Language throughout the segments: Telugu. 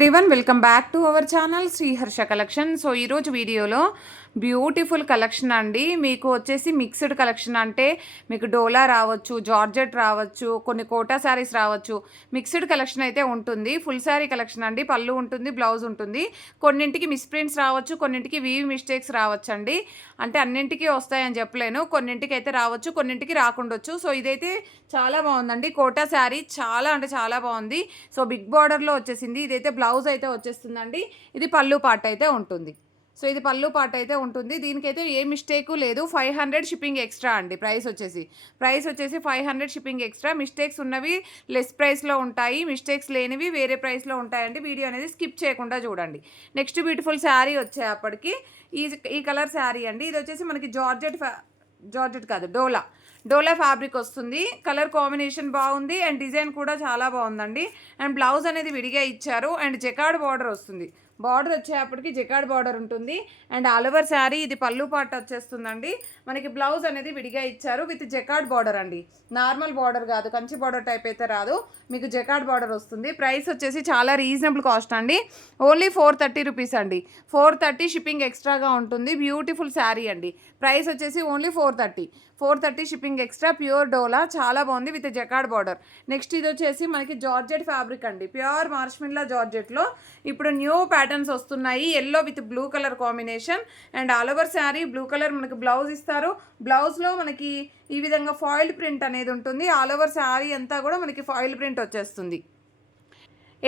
Everyone welcome back to our channel Sriharsha collection. So ఈరోజు వీడియోలో బ్యూటిఫుల్ కలెక్షన్ అండి. మీకు వచ్చేసి మిక్స్డ్ కలెక్షన్ అంటే మీకు డోలా రావచ్చు, జార్జెట్ రావచ్చు, కొన్ని కోటా శారీస్ రావచ్చు. మిక్స్డ్ కలెక్షన్ అయితే ఉంటుంది. ఫుల్ శారీ కలెక్షన్ అండి. పళ్ళు ఉంటుంది, బ్లౌజ్ ఉంటుంది. కొన్నింటికి మిస్ప్రింట్స్ రావచ్చు, కొన్నింటికి వీవ్ మిస్టేక్స్ రావచ్చు అండి. అంటే అన్నింటికి వస్తాయని చెప్పలేను, కొన్నింటికి అయితే రావచ్చు, కొన్నింటికి రాకుండొచ్చు. సో ఇదైతే చాలా బాగుందండి. కోటా శారీ చాలా అంటే చాలా బాగుంది. సో బిగ్ బార్డర్లో వచ్చేసింది. ఇదైతే బ్లౌజ్ అయితే వచ్చేస్తుందండి. ఇది పళ్ళు పార్ట్ అయితే ఉంటుంది. సో ఇది పళ్ళు పార్ట్ అయితే ఉంటుంది. దీనికైతే ఏ మిస్టేకు లేదు. 500 షిప్పింగ్ ఎక్స్ట్రా అండి. ప్రైస్ వచ్చేసి 500 షిప్పింగ్ ఎక్స్ట్రా. మిస్టేక్స్ ఉన్నవి లెస్ ప్రైస్లో ఉంటాయి, మిస్టేక్స్ లేనివి వేరే ప్రైస్లో ఉంటాయండి. వీడియో అనేది స్కిప్ చేయకుండా చూడండి. నెక్స్ట్ బ్యూటిఫుల్ శారీ వచ్చేప్పటికి ఈ కలర్ శారీ అండి. ఇది వచ్చేసి మనకి జార్జెట్ కాదు, డోలా ఫ్యాబ్రిక్ వస్తుంది. కలర్ కాంబినేషన్ బాగుంది అండ్ డిజైన్ కూడా చాలా బాగుందండి. అండ్ బ్లౌజ్ అనేది విడిగా ఇచ్చారు అండ్ జకార్డ్ బార్డర్ వస్తుంది. బార్డర్ వచ్చేప్పటికి జకార్డ్ బార్డర్ ఉంటుంది అండ్ ఆల్ ఓవర్ శారీ ఇది పళ్ళు పార్ట్ వచ్చేస్తుందండి. మనకి బ్లౌజ్ అనేది విడిగా ఇచ్చారు విత్ జకార్డ్ బార్డర్ అండి. నార్మల్ బార్డర్ కాదు, కంచి బార్డర్ టైప్ అయితే రాదు, మీకు జకార్డ్ బార్డర్ వస్తుంది. ప్రైస్ వచ్చేసి చాలా రీజనబుల్ కాస్ట్ అండి. ఓన్లీ 430 రూపీస్ అండి. 430 షిప్పింగ్ ఎక్స్ట్రాగా ఉంటుంది. బ్యూటిఫుల్ శారీ అండి. ప్రైస్ వచ్చేసి ఓన్లీ 430 షిప్పింగ్ ఎక్స్ట్రా. ప్యూర్ డోలా చాలా బాగుంది విత్ జకార్డ్ బార్డర్. నెక్స్ట్ ఇది వచ్చేసి మనకి జార్జెట్ ఫ్యాబ్రిక్ అండి. ప్యూర్ మార్ష్మిల్లా జార్జెట్లో ఇప్పుడు న్యూ ప్యాటర్న్స్ వస్తున్నాయి. Yellow with blue colour combination and all over sari blue colour మనకి బ్లౌజ్ ఇస్తారు. బ్లౌజ్లో మనకి ఈ విధంగా ఫాయిల్ ప్రింట్ అనేది ఉంటుంది. ఆల్ ఓవర్ శారీ అంతా కూడా మనకి ఫాయిల్ ప్రింట్ వచ్చేస్తుంది.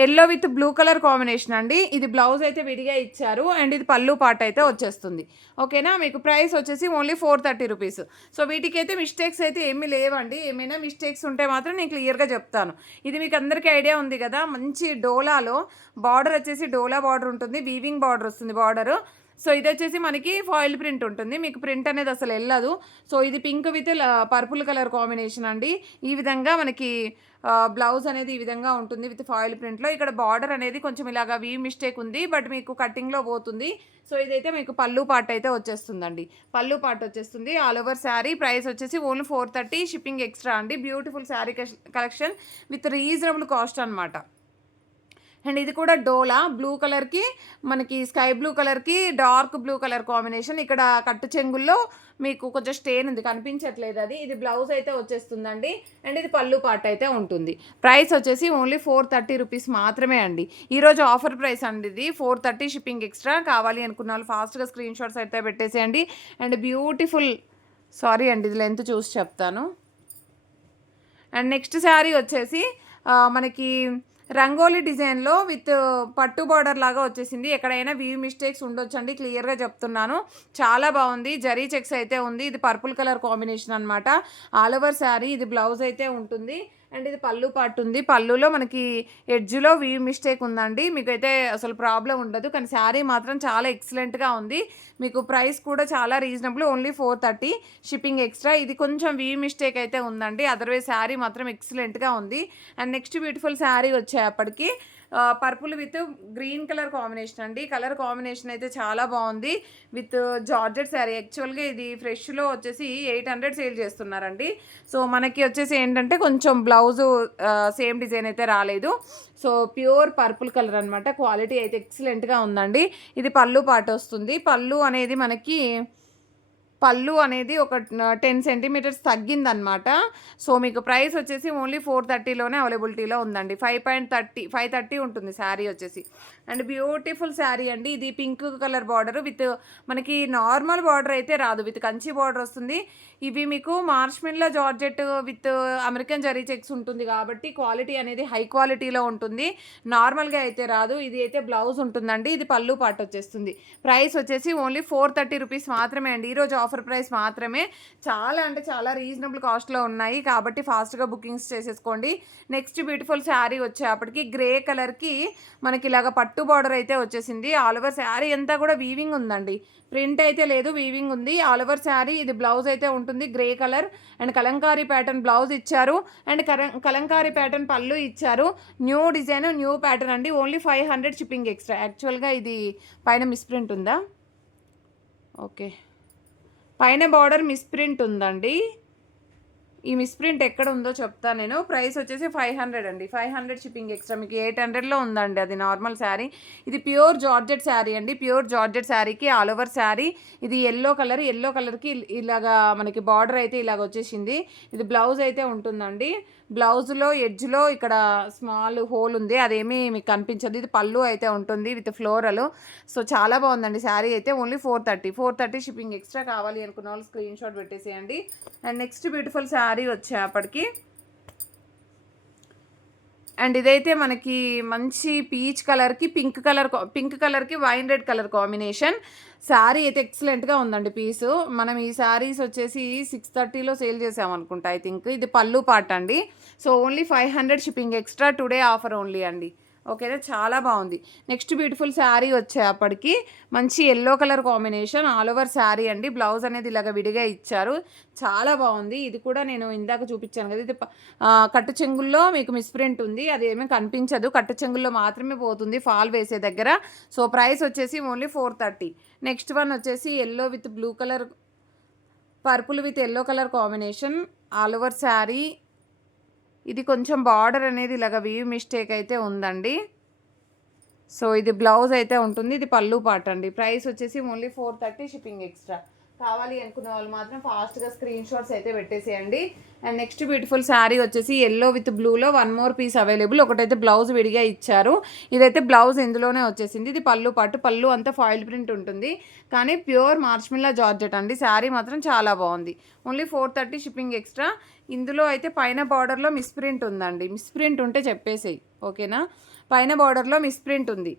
Yellow with blue colour combination అండి. ఇది బ్లౌజ్ అయితే విడిగా ఇచ్చారు అండ్ ఇది పళ్ళు పార్ట్ అయితే వచ్చేస్తుంది. ఓకేనా, మీకు ప్రైస్ వచ్చేసి ఓన్లీ 430 రూపీస్. సో వీటికైతే మిస్టేక్స్ అయితే ఏమీ లేవండి. ఏమైనా మిస్టేక్స్ ఉంటే మాత్రం నేను క్లియర్గా చెప్తాను. ఇది మీకు అందరికీ ఐడియా ఉంది కదా. మంచి డోలాలో బార్డర్ వచ్చేసి డోలా బార్డర్ ఉంటుంది, వీవింగ్ బార్డర్ వస్తుంది బార్డరు. సో ఇది వచ్చేసి మనకి ఫాయిల్ ప్రింట్ ఉంటుంది. మీకు ప్రింట్ అనేది అసలు వెళ్ళదు. సో ఇది pink with purple colour combination అండి. ఈ విధంగా మనకి బ్లౌజ్ అనేది ఈ విధంగా ఉంటుంది విత్ ఫాయిల్ ప్రింట్లో. ఇక్కడ బార్డర్ అనేది కొంచెం ఇలాగా వీ మిస్టేక్ ఉంది, బట్ మీకు కటింగ్లో పోతుంది. సో ఇదైతే మీకు పళ్ళు పార్ట్ అయితే వచ్చేస్తుందండి. పళ్ళు పార్ట్ వచ్చేస్తుంది. ఆల్ ఓవర్ శారీ ప్రైస్ వచ్చేసి ఓన్లీ 430 షిప్పింగ్ ఎక్స్ట్రా అండి. Beautiful sari collection with reasonable cost అనమాట. అండ్ ఇది కూడా డోలా బ్లూ కలర్కి మనకి స్కై బ్లూ కలర్కి డార్క్ బ్లూ కలర్ కాంబినేషన్. ఇక్కడ కట్టు చెంగుల్లో మీకు కొంచెం స్టేన్ ఉంది, కనిపించట్లేదు అది. ఇది బ్లౌజ్ అయితే వచ్చేస్తుందండి అండ్ ఇది పళ్ళు పార్ట్ అయితే ఉంటుంది. ప్రైస్ వచ్చేసి ఓన్లీ 430 రూపీస్ మాత్రమే అండి. ఈరోజు ఆఫర్ ప్రైస్ అండి ఇది. 430 షిప్పింగ్ ఎక్స్ట్రా. కావాలి అనుకున్న వాళ్ళు ఫాస్ట్గా స్క్రీన్ షాట్స్ అయితే పెట్టేసేయండి. అండ్ బ్యూటిఫుల్ సారీ అండి, ఇది లెంత్ చూసి చెప్తాను. అండ్ నెక్స్ట్ శారీ వచ్చేసి మనకి రంగోలీ డిజైన్లో విత్ పట్టు బార్డర్ లాగా వచ్చేసింది. ఎక్కడైనా వీవ్ మిస్టేక్స్ ఉండొచ్చండి, క్లియర్గా చెప్తున్నాను. చాలా బాగుంది. జరీ చెక్స్ అయితే ఉంది. ఇది పర్పుల్ కలర్ కాంబినేషన్ అనమాట. ఆల్ ఓవర్ శారీ ఇది బ్లౌజ్ అయితే ఉంటుంది అండ్ ఇది పళ్ళు పార్ట్ ఉంది. పళ్ళులో మనకి ఎడ్జ్లో వీవ్ మిస్టేక్ ఉందండి. మీకైతే అసలు ప్రాబ్లం ఉండదు, కానీ శారీ మాత్రం చాలా ఎక్సలెంట్గా ఉంది. మీకు ప్రైస్ కూడా చాలా రీజనబుల్, ఓన్లీ 430 షిప్పింగ్ ఎక్స్ట్రా. ఇది కొంచెం వీవ్ మిస్టేక్ అయితే ఉందండి, అదర్వైజ్ శారీ మాత్రం ఎక్సలెంట్గా ఉంది. అండ్ నెక్స్ట్ బ్యూటిఫుల్ శారీ వచ్చేప్పటికి purple with green colour combination అండి. కలర్ కాంబినేషన్ అయితే చాలా బాగుంది విత్ జార్జెట్ శారీ. యాక్చువల్గా ఇది ఫ్రెష్లో వచ్చేసి 800 సేల్ చేస్తున్నారండి. సో మనకి వచ్చేసి ఏంటంటే కొంచెం బ్లౌజు సేమ్ డిజైన్ అయితే రాలేదు. సో ప్యూర్ పర్పుల్ కలర్ అనమాట. క్వాలిటీ అయితే ఎక్సలెంట్గా ఉందండి. ఇది పళ్ళు పార్ట్ వస్తుంది. పళ్ళు అనేది ఒక 10 సెంటీమీటర్స్ తగ్గిందనమాట. సో మీకు ప్రైస్ వచ్చేసి ఓన్లీ 430లోనే అవైలబిలిటీలో ఉందండి. 530 ఉంటుంది శారీ వచ్చేసి. అండ్ బ్యూటిఫుల్ శారీ అండి. ఇది పింక్ కలర్ బార్డర్ విత్ మనకి నార్మల్ బార్డర్ అయితే రాదు, విత్ కంచి బార్డర్ వస్తుంది. ఇవి మీకు marshmallow georgette with American zari checks ఉంటుంది కాబట్టి క్వాలిటీ అనేది హై క్వాలిటీలో ఉంటుంది. నార్మల్గా అయితే రాదు. ఇది అయితే బ్లౌజ్ ఉంటుందండి. ఇది పళ్ళు పార్ట్ వచ్చేస్తుంది. ప్రైస్ వచ్చేసి ఓన్లీ 430 రూపీస్ మాత్రమే అండి. ఈరోజు ఆఫర్ ప్రైస్ మాత్రమే. చాలా అంటే చాలా రీజనబుల్ కాస్ట్లో ఉన్నాయి కాబట్టి ఫాస్ట్గా బుకింగ్స్ చేసేసుకోండి. నెక్స్ట్ బ్యూటిఫుల్ శారీ వచ్చేప్పటికి గ్రే కలర్కి మనకి ఇలాగ పట్టు బార్డర్ అయితే వచ్చేసింది. ఆల్ ఓవర్ శారీ అంతా కూడా వీవింగ్ ఉందండి, ప్రింట్ అయితే లేదు, వీవింగ్ ఉంది. ఆల్ ఓవర్ శారీ ఇది బ్లౌజ్ అయితే ఉంటుంది grey colour and Kalamkari pattern blouse ఇచ్చారు అండ్ కలంకారీ ప్యాటర్న్ పళ్ళు ఇచ్చారు. న్యూ డిజైన్ న్యూ ప్యాటర్న్ అండి. Only 500 shipping extra. యాక్చువల్గా ఇది పైన మిస్ప్రింట్ ఉందా? ఓకే, పైన బార్డర్ మిస్ప్రింట్ ఉందండి. ఈ మిస్ప్రింట్ ఎక్కడ ఉందో చెప్తాను నేను. ప్రైస్ వచ్చేసి 500 అండి. 500 షిప్పింగ్ ఎక్స్ట్రా. మీకు 800లో ఉందండి అది నార్మల్ శారీ. ఇది ప్యూర్ జార్జెట్ శారీ అండి. ప్యూర్ జార్జెట్ శారీకి ఆల్ ఓవర్ శారీ ఇది ఎల్లో కలర్కి ఇలాగా మనకి బార్డర్ అయితే ఇలాగ వచ్చేసింది. ఇది బ్లౌజ్ అయితే ఉంటుందండి. బ్లౌజ్లో ఎడ్జ్లో ఇక్కడ స్మాల్ హోల్ ఉంది, అదేమీ మీకు కనిపించదు. ఇది పళ్ళు అయితే ఉంటుంది విత్ ఫ్లోరల్. సో చాలా బాగుందండి శారీ అయితే. Only 430 shipping extra. కావాలి అనుకున్న వాళ్ళు స్క్రీన్ షాట్ పెట్టేసేయండి. అండ్ నెక్స్ట్ బ్యూటిఫుల్ శారీ వచ్చేప్పటికి అండ్ ఇదైతే మనకి మంచి పీచ్ కలర్కి పింక్ కలర్కి wine red colour combination. Sari అయితే ఎక్సలెంట్గా ఉందండి పీసు. మనం ఈ శారీస్ వచ్చేసి 630లో సేల్ చేసామనుకుంటా ఐ థింక్. ఇది పళ్ళు పార్ట్ అండి. So only 500 shipping extra. Today offer only అండి. ఓకేనా, చాలా బాగుంది. నెక్స్ట్ బ్యూటిఫుల్ శారీ వచ్చేప్పటికి మంచి yellow colour combination all over sari అండి. బ్లౌజ్ అనేది ఇలాగ విడిగా ఇచ్చారు, చాలా బాగుంది. ఇది కూడా నేను ఇందాక చూపించాను కదా, ఇది కట్టు చెంగుల్లో మీకు మిస్ప్రింట్ ఉంది, అది ఏమీ కనిపించదు, కట్టు చెంగుల్లో మాత్రమే పోతుంది ఫాల్ వేసే దగ్గర. సో ప్రైస్ వచ్చేసి ఓన్లీ 430. నెక్స్ట్ వన్ వచ్చేసి yellow with blue colour, purple with yellow colour combination all over sari. ఇది కొంచెం బార్డర్ అనేది ఇలాగ వీవ్ మిస్టేక్ అయితే ఉందండి. సో ఇది బ్లౌజ్ అయితే ఉంటుంది, ఇది పళ్ళు పార్ట్ అండి. ప్రైస్ వచ్చేసి ఓన్లీ 430 షిప్పింగ్ ఎక్స్ట్రా. కావాలి అనుకునే వాళ్ళు మాత్రం ఫాస్ట్గా స్క్రీన్ షాట్స్ అయితే పెట్టేసేయండి. అండ్ నెక్స్ట్ బ్యూటిఫుల్ శారీ వచ్చేసి ఎల్లో విత్ బ్లూలో 1 మోర్ పీస్ అవైలబుల్. ఒకటైతే బ్లౌజ్ విడిగా ఇచ్చారు, ఇదైతే బ్లౌజ్ ఇందులోనే వచ్చేసింది. ఇది పళ్ళు పాటు, పళ్ళు అంతా ఫాయిల్ ప్రింట్ ఉంటుంది కానీ ప్యూర్ మార్చ్మిల్లా జార్జెట్ అండి. శారీ మాత్రం చాలా బాగుంది. Only 430 shipping extra. ఇందులో అయితే పైన బార్డర్లో మిస్ప్రింట్ ఉందండి. మిస్ప్రింట్ ఉంటే చెప్పేసేయి, ఓకేనా. పైన బార్డర్లో మిస్ప్రింట్ ఉంది,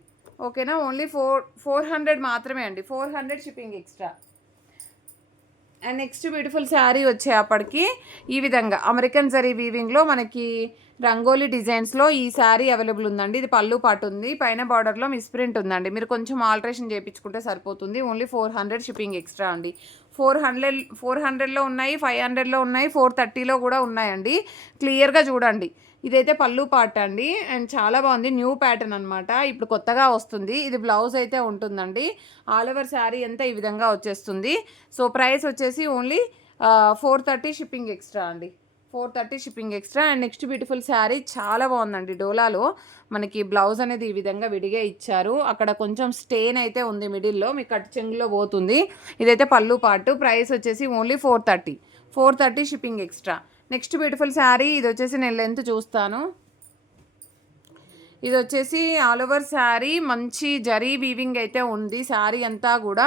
ఓకేనా. ఓన్లీ 400 మాత్రమే అండి. 400 shipping extra. And next beautiful sari వచ్చేప్పటికి ఈ విధంగా అమెరికన్ జరీ వీవింగ్లో మనకి రంగోలీ డిజైన్స్లో ఈ శారీ అవైలబుల్ ఉందండి. ఇది పళ్ళు పాటు ఉంది, పైన బార్డర్లో మిస్ప్రింట్ ఉందండి. మీరు కొంచెం ఆల్టరేషన్ చేయించుకుంటే సరిపోతుంది. ఓన్లీ 400 షిప్పింగ్ ఎక్స్ట్రా అండి. 400లో ఉన్నాయి, 500లో ఉన్నాయి, 430లో కూడా ఉన్నాయండి. క్లియర్గా చూడండి. ఇదైతే పళ్ళు పార్ట్ అండి. అండ్ చాలా బాగుంది, న్యూ ప్యాటర్న్ అనమాట, ఇప్పుడు కొత్తగా వస్తుంది. ఇది బ్లౌజ్ అయితే ఉంటుందండి. ఆల్ ఓవర్ శారీ అంతా ఈ విధంగా వచ్చేస్తుంది. సో ప్రైస్ వచ్చేసి ఓన్లీ 430 షిప్పింగ్ ఎక్స్ట్రా అండి. 430 shipping extra. And next beautiful sari చాలా బాగుందండి. డోలాలో మనకి బ్లౌజ్ అనేది ఈ విధంగా విడిగా ఇచ్చారు. అక్కడ కొంచెం స్టెయిన్ అయితే ఉంది మిడిల్లో, మీకు కట్ చెంగులో పోతుంది. ఇదైతే పళ్ళు పార్ట్. ప్రైస్ వచ్చేసి only 430 shipping extra. Next beautiful sari ఇది వచ్చేసి నేను లెంత్ చూస్తాను. ఇది వచ్చేసి ఆల్ ఓవర్ శారీ మంచి జరీ వీవింగ్ అయితే ఉంది శారీ అంతా కూడా.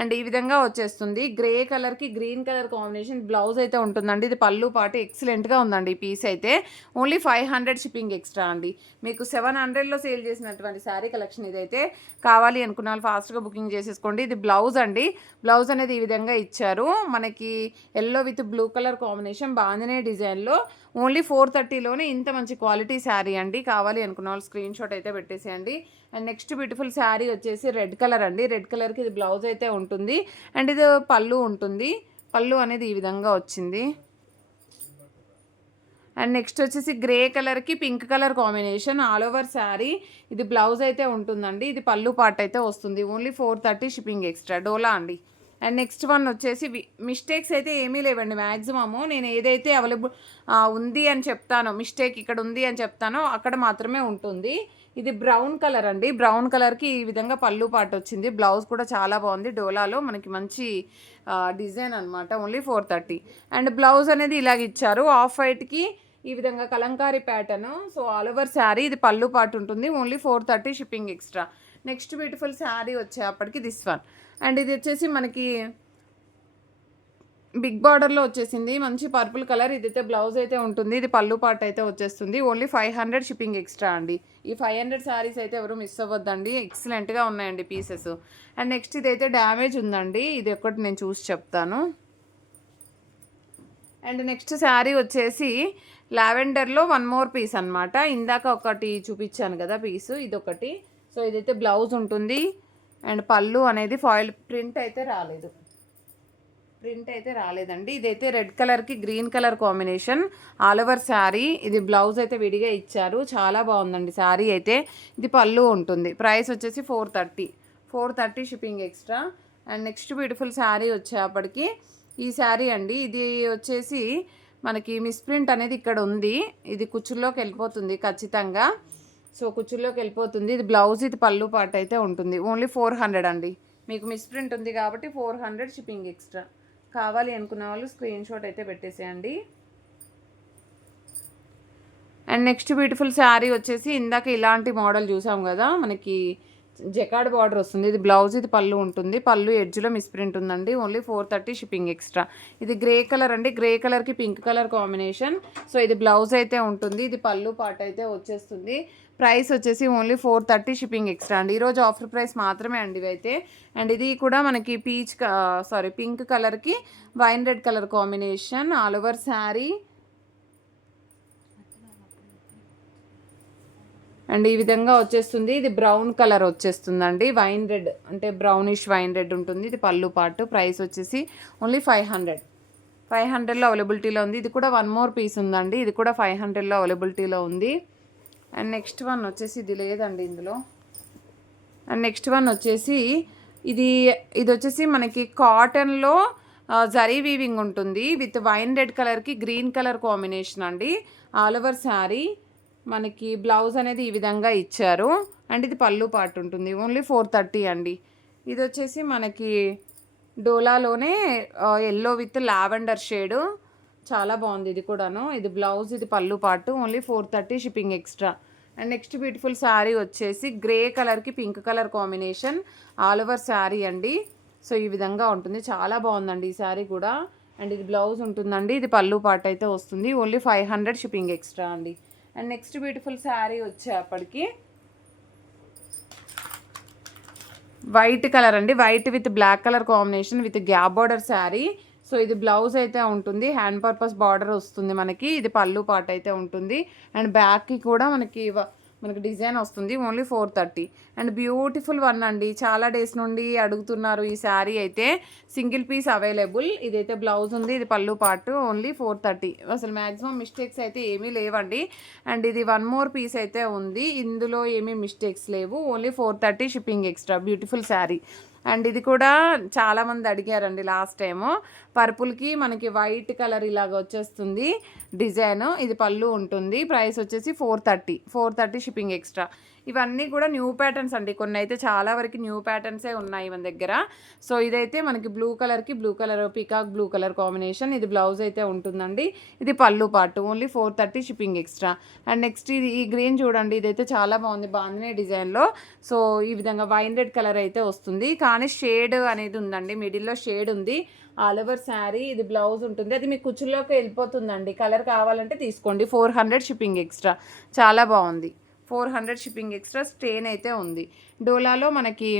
అండ్ ఈ విధంగా వచ్చేస్తుంది. గ్రే కలర్కి గ్రీన్ కలర్ కాంబినేషన్ బ్లౌజ్ అయితే ఉంటుందండి. ఇది పళ్ళు పాటు ఎక్సలెంట్గా ఉందండి ఈ పీస్ అయితే. ఓన్లీ 500 షిప్పింగ్ ఎక్స్ట్రా అండి. మీకు 700లో సేల్ చేసినటువంటి శారీ కలెక్షన్ ఇదైతే. కావాలి అనుకున్న వాళ్ళు ఫాస్ట్గా బుకింగ్ చేసేసుకోండి. ఇది బ్లౌజ్ అండి. బ్లౌజ్ అనేది ఈ విధంగా ఇచ్చారు మనకి, yellow with blue colour combination బాందినే డిజైన్లో. ఓన్లీ 430లోనే ఇంత మంచి క్వాలిటీ శారీ అండి. కావాలి అనుకున్న వాళ్ళు స్క్రీన్ షాట్ అయితే పెట్టేసేయండి. అండ్ నెక్స్ట్ బ్యూటిఫుల్ శారీ వచ్చేసి రెడ్ కలర్ అండి. రెడ్ కలర్కి ఇది బ్లౌజ్ అయితే ఉంటుంది అండ్ ఇది పళ్ళు ఉంటుంది. పళ్ళు అనేది ఈ విధంగా వచ్చింది. అండ్ నెక్స్ట్ వచ్చేసి గ్రే కలర్కి pink colour combination all over sari. ఇది బ్లౌజ్ అయితే ఉంటుందండి. ఇది పళ్ళు పార్ట్ అయితే వస్తుంది. Only 430 shipping extra. డోలా అండి. అండ్ నెక్స్ట్ వన్ వచ్చేసి మిస్టేక్స్ అయితే ఏమీ లేవండి. మ్యాక్సిమము నేను ఏదైతే అవైలబుల్ ఉంది అని చెప్తానో, మిస్టేక్ ఇక్కడ ఉంది అని చెప్తానో అక్కడ మాత్రమే ఉంటుంది. ఇది బ్రౌన్ కలర్ అండి. బ్రౌన్ కలర్కి ఈ విధంగా పళ్ళు పాటు వచ్చింది. బ్లౌజ్ కూడా చాలా బాగుంది. డోలాలో మనకి మంచి డిజైన్ అనమాట. ఓన్లీ 430. అండ్ బ్లౌజ్ అనేది ఇలాగ ఇచ్చారు ఆఫ్ వైట్కి ఈ విధంగా Kalamkari pattern. So all over sari ఇది పళ్ళు పాటు ఉంటుంది. Only 430 shipping extra. Next beautiful sari వచ్చేప్పటికి దిస్ వన్. అండ్ ఇది వచ్చేసి మనకి బిగ్ బార్డర్లో వచ్చేసింది. మంచి పర్పుల్ కలర్. ఇదైతే బ్లౌజ్ అయితే ఉంటుంది. ఇది పళ్ళు పార్ట్ అయితే వచ్చేస్తుంది. ఓన్లీ 500 షిప్పింగ్ ఎక్స్ట్రా అండి. ఈ 500 శారీస్ అయితే ఎవరు మిస్ అవ్వద్దండి. ఎక్సలెంట్గా ఉన్నాయండి పీసెస్. అండ్ నెక్స్ట్ ఇదైతే డ్యామేజ్ ఉందండి. ఇది ఒకటి నేను చూసి చెప్తాను. అండ్ నెక్స్ట్ శారీ వచ్చేసి లావెండర్లో 1 మోర్ పీస్ అనమాట. ఇందాక ఒకటి చూపించాను కదా పీసు, ఇదొకటి. సో ఇదైతే బ్లౌజ్ ఉంటుంది అండ్ పళ్ళు అనేది ఫాయిల్ ప్రింట్ అయితే రాలేదండి. ఇదైతే రెడ్ కలర్కి green colour combination all over sari. ఇది బ్లౌజ్ అయితే విడిగా ఇచ్చారు. చాలా బాగుందండి శారీ అయితే. ఇది పళ్ళు ఉంటుంది. ప్రైస్ వచ్చేసి 430 shipping extra. And next beautiful sari వచ్చేప్పటికి ఈ శారీ అండి. ఇది వచ్చేసి మనకి మిస్ప్రింట్ అనేది ఇక్కడ ఉంది. ఇది కుచ్చుల్లోకి వెళ్ళిపోతుంది ఖచ్చితంగా. సో కుచ్చుల్లోకి వెళ్ళిపోతుంది. ఇది బ్లౌజ్, ఇది పళ్ళు పార్ట్ అయితే ఉంటుంది. ఓన్లీ 400 అండి. మీకు మిస్ప్రింట్ ఉంది కాబట్టి 400 షిప్పింగ్ ఎక్స్ట్రా. కావాలి అనుకున్న వాళ్ళు స్క్రీన్ షాట్ అయితే పెట్టేసేయండి. అండ్ నెక్స్ట్ బ్యూటిఫుల్ శారీ వచ్చేసి ఇందాక ఇలాంటి మోడల్ చూసాం కదా, మనకి జకార్డ్ బార్డర్ వస్తుంది. ఇది బ్లౌజ్, ఇది పళ్ళు ఉంటుంది. పళ్ళు ఎడ్జ్లో మిస్ప్రింట్ ఉందండి. Only 430 shipping extra. ఇది గ్రే కలర్ అండి. గ్రే కలర్కి పింక్ కలర్ కాంబినేషన్. సో ఇది బ్లౌజ్ అయితే ఉంటుంది. ఇది పళ్ళు పార్ట్ అయితే వచ్చేస్తుంది. ప్రైస్ వచ్చేసి ఓన్లీ 430 షిప్పింగ్ ఎక్స్ట్రా అండి. ఈరోజు ఆఫర్ ప్రైస్ మాత్రమే అండి ఇవైతే. అండ్ ఇది కూడా మనకి పింక్ కలర్కి wine red colour combination all over sari. And ఈ విధంగా వచ్చేస్తుంది. ఇది బ్రౌన్ కలర్ వచ్చేస్తుందండి. వైన్ రెడ్ అంటే బ్రౌనిష్ వైన్ రెడ్ ఉంటుంది. ఇది పళ్ళు పార్ట్. ప్రైస్ వచ్చేసి ఓన్లీ 500లో అవైలబిలిటీలో ఉంది. ఇది కూడా 1 మోర్ పీస్ ఉందండి. ఇది కూడా 500లో అవైలబిలిటీలో ఉంది. అండ్ నెక్స్ట్ వన్ వచ్చేసి ఇది లేదండి ఇందులో. అండ్ నెక్స్ట్ వన్ వచ్చేసి ఇది వచ్చేసి మనకి కాటన్లో జరీ వీవింగ్ ఉంటుంది విత్ వైన్ రెడ్ కలర్కి గ్రీన్ కలర్ కాంబినేషన్ అండి. ఆల్ ఓవర్ శారీ మనకి బ్లౌజ్ అనేది ఈ విధంగా ఇచ్చారు. అండ్ ఇది పళ్ళు పార్ట్ ఉంటుంది. ఓన్లీ 430 అండి. ఇది వచ్చేసి మనకి డోలాలోనే ఎల్లో విత్ లావెండర్ షేడు, చాలా బాగుంది ఇది కూడాను. ఇది బ్లౌజ్, ఇది పళ్ళు part. Only 430 shipping extra. And next beautiful sari వచ్చేసి గ్రే కలర్కి pink colour combination all over sari అండి. సో ఈ విధంగా ఉంటుంది. చాలా బాగుందండి ఈ శారీ కూడా. అండ్ ఇది బ్లౌజ్ ఉంటుందండి. ఇది పళ్ళు పార్ట్ అయితే వస్తుంది. ఓన్లీ 500 షిప్పింగ్ ఎక్స్ట్రా అండి. అండ్ నెక్స్ట్ బ్యూటిఫుల్ శారీ వచ్చేప్పటికి వైట్ కలర్ అండి. White with black colour combination with gap border sari. So ఇది బ్లౌజ్ అయితే ఉంటుంది. హ్యాండ్ పర్పస్ బార్డర్ వస్తుంది మనకి. ఇది పళ్ళు పార్ట్ అయితే ఉంటుంది. అండ్ బ్యాక్కి కూడా మనకి డిజైన్ వస్తుంది. ఓన్లీ 430. అండ్ బ్యూటిఫుల్ వన్ అండి. చాలా డేస్ నుండి అడుగుతున్నారు ఈ శారీ అయితే. Single piece available. ఇదైతే బ్లౌజ్ ఉంది, ఇది పళ్ళు పార్ట్. ఓన్లీ 430. అసలు మ్యాక్సిమం మిస్టేక్స్ అయితే ఏమీ లేవండి. అండ్ ఇది 1 మోర్ పీస్ అయితే ఉంది. ఇందులో ఏమీ మిస్టేక్స్ లేవు. Only 430 shipping extra. Beautiful sari. And ఇది కూడా చాలామంది అడిగారండి లాస్ట్ టైము. పర్పుల్కి మనకి వైట్ కలర్ ఇలాగ వచ్చేస్తుంది డిజైన్. ఇది పళ్ళు ఉంటుంది. ప్రైస్ వచ్చేసి 430 షిప్పింగ్ ఎక్స్ట్రా. ఇవన్నీ కూడా న్యూ ప్యాటర్న్స్ అండి. కొన్ని అయితే చాలా వరకు న్యూ ప్యాటర్న్సే ఉన్నాయి మన దగ్గర. సో ఇదైతే మనకి బ్లూ కలర్కి blue colour peacock blue colour combination. ఇది బ్లౌజ్ అయితే ఉంటుందండి. ఇది పళ్ళు part. Only 430 shipping extra. And next ఇది ఈ గ్రీన్ చూడండి. ఇదైతే చాలా బాగుంది బాందినీ డిజైన్లో. సో ఈ విధంగా వైన్ రెడ్ కలర్ అయితే వస్తుంది. కానీ షేడ్ అనేది ఉందండి. మిడిల్లో షేడ్ ఉంది. All over sari. ఇది బ్లౌజ్ ఉంటుంది. అది మీకు కుచ్చుల్లోకి వెళ్ళిపోతుందండి. కలర్ కావాలంటే తీసుకోండి. 400 షిప్పింగ్ ఎక్స్ట్రా. చాలా బాగుంది. 400 షిప్పింగ్ ఎక్స్ట్రా. స్టెయిన్ అయితే ఉంది. డోలాలో మనకి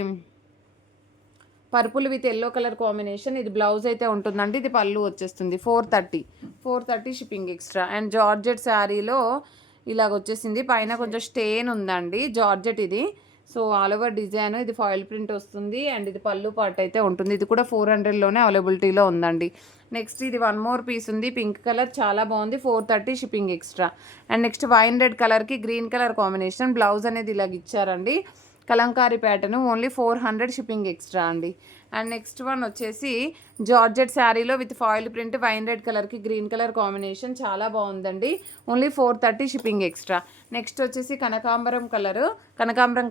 purple with yellow colour combination. ఇది బ్లౌజ్ అయితే ఉంటుందండి. ఇది పళ్ళు వచ్చేస్తుంది. 430 షిప్పింగ్ ఎక్స్ట్రా. అండ్ జార్జెట్ శారీలో ఇలాగ వచ్చేసింది. పైన కొంచెం స్టెయిన్ ఉందండి. జార్జెట్ ఇది. So all over design. ఇది ఫాయిల్ ప్రింట్ వస్తుంది. అండ్ ఇది పళ్ళు పార్ట్ అయితే ఉంటుంది. ఇది కూడా 400లోనే అవైలబిలిటీలో ఉందండి. నెక్స్ట్ ఇది 1 మోర్ పీస్ ఉంది. పింక్ కలర్ చాలా బాగుంది. 430 shipping extra. And next wine red కలర్కి గ్రీన్ కలర్ కాంబినేషన్. బ్లౌజ్ అనేది ఇలాగ ఇచ్చారండి. Kalamkari pattern. Only 400 shipping extra అండి. అండ్ నెక్స్ట్ వన్ వచ్చేసి జార్జెట్ శారీలో with foil print wine red కలర్కి గ్రీన్ కలర్ కాంబినేషన్. చాలా బాగుందండి. Only 430 shipping extra. నెక్స్ట్ వచ్చేసి కనకాంబరం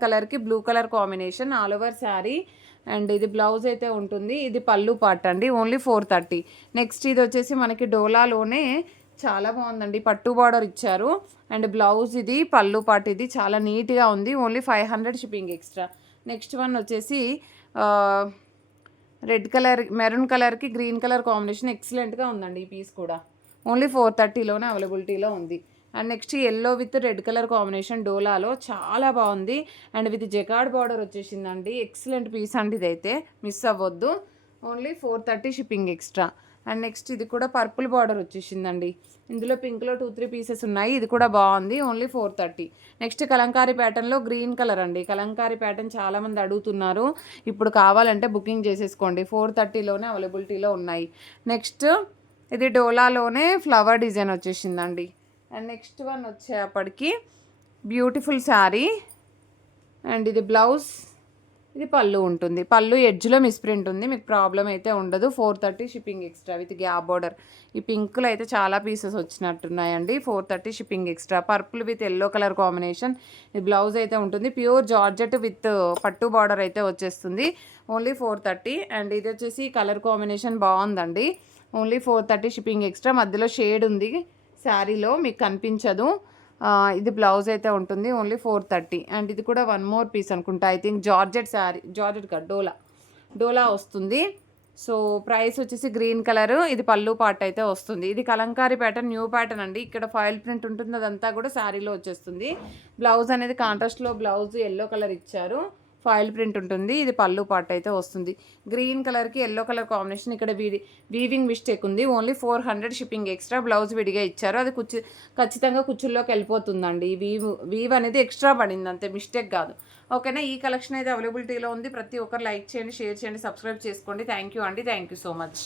కలర్కి blue colour combination all over sari. And ఇది బ్లౌజ్ అయితే ఉంటుంది. ఇది పళ్ళు పార్ట్ అండి. ఓన్లీ 430. నెక్స్ట్ ఇది వచ్చేసి మనకి డోలాలోనే చాలా బాగుందండి. పట్టు బార్డర్ ఇచ్చారు. అండ్ బ్లౌజ్ ఇది పళ్ళు పార్ట్. ఇది చాలా నీట్గా ఉంది. Only 500 shipping extra. Next one వచ్చేసి రెడ్ కలర్ మెరూన్ కలర్కి గ్రీన్ కలర్ కాంబినేషన్. ఎక్సలెంట్గా ఉందండి ఈ పీస్ కూడా. ఓన్లీ 430లోనే అవైలబిలిటీలో ఉంది. And next yellow with red colour combination డోలాలో చాలా బాగుంది. అండ్ విత్ జకార్డ్ బార్డర్ వచ్చేసిందండి. ఎక్సలెంట్ పీస్ అండి. ఇదైతే మిస్ అవ్వద్దు. Only 430 shipping extra. And next ఇది కూడా పర్పుల్ బార్డర్ వచ్చేసిందండి. ఇందులో పింక్లో 2-3 పీసెస్ ఉన్నాయి. ఇది కూడా బాగుంది. ఓన్లీ 430. నెక్స్ట్ కలంకారీ ప్యాటర్న్లో గ్రీన్ కలర్ అండి. కలంకారీ ప్యాటర్న్ చాలామంది అడుగుతున్నారు. ఇప్పుడు కావాలంటే బుకింగ్ చేసేసుకోండి. 430లోనే అవైలబిలిటీలో ఉన్నాయి. నెక్స్ట్ ఇది డోలాలోనే ఫ్లవర్ డిజైన్ వచ్చేసిందండి. అండ్ నెక్స్ట్ వన్ వచ్చేప్పటికి బ్యూటిఫుల్ శారీ. అండ్ ఇది బ్లౌజ్, ఇది పళ్ళు ఉంటుంది. పళ్ళు ఎడ్జ్‌లో మిస్‌ప్రింట్ ఉంది. మీకు ప్రాబ్లమ్ అయితే ఉండదు. 430 shipping extra with gap border. ఈ పింక్‌లో అయితే చాలా పీసెస్ వచ్చినట్టున్నాయండి. 430 shipping extra. Purple with yellow colour combination. ఇది బ్లౌజ్ అయితే ఉంటుంది. ప్యూర్ జార్జెట్ విత్ పట్టు బార్డర్ అయితే వచ్చేస్తుంది. ఓన్లీ 430. అండ్ ఇది వచ్చేసి కలర్ కాంబినేషన్ బాగుందండి. Only 430 shipping extra. మధ్యలో షేడ్ ఉంది శారీలో, మీకు కనిపించదు. ఇది బ్లౌజ్ అయితే ఉంటుంది. ఓన్లీ 430. అండ్ ఇది కూడా వన్ మోర్ పీస్ అనుకుంటా. I think georgette sari, georgette కాదు, డోలా వస్తుంది. సో ప్రైస్ వచ్చేసి గ్రీన్ కలర్. ఇది పళ్ళు పార్ట్ అయితే వస్తుంది. ఇది కలంకారీ ప్యాటర్న్, న్యూ ప్యాటర్న్ అండి. ఇక్కడ ఫాయిల్ ప్రింట్ ఉంటుంది, అదంతా కూడా శారీలో వచ్చేస్తుంది. బ్లౌజ్ అనేది కాంట్రాస్ట్లో బ్లౌజ్ ఎల్లో కలర్ ఇచ్చారు. ఫాయిల్ ప్రింట్ ఉంటుంది. ఇది పళ్ళు పార్ట్ అయితే వస్తుంది. గ్రీన్ కలర్కి ఎల్లో కలర్ కాంబినేషన్. ఇక్కడ వీవింగ్ మిస్టేక్ ఉంది. Only 400 shipping extra. బ్లౌజ్ విడిగా ఇచ్చారు. అది ఖచ్చితంగా కుచ్చుల్లోకి వెళ్ళిపోతుందండి. వీవ్ అనేది ఎక్స్ట్రా పడింది అంతే, మిస్టేక్ కాదు. ఓకేనా. ఈ కలెక్షన్ అయితే అవైలబిలిటీలో ఉంది. ప్రతి ఒక్కరు లైక్ చేయండి, షేర్ చేయండి, సబ్స్క్రైబ్ చేసుకోండి. థ్యాంక్ యూ అండి. Thank you so much.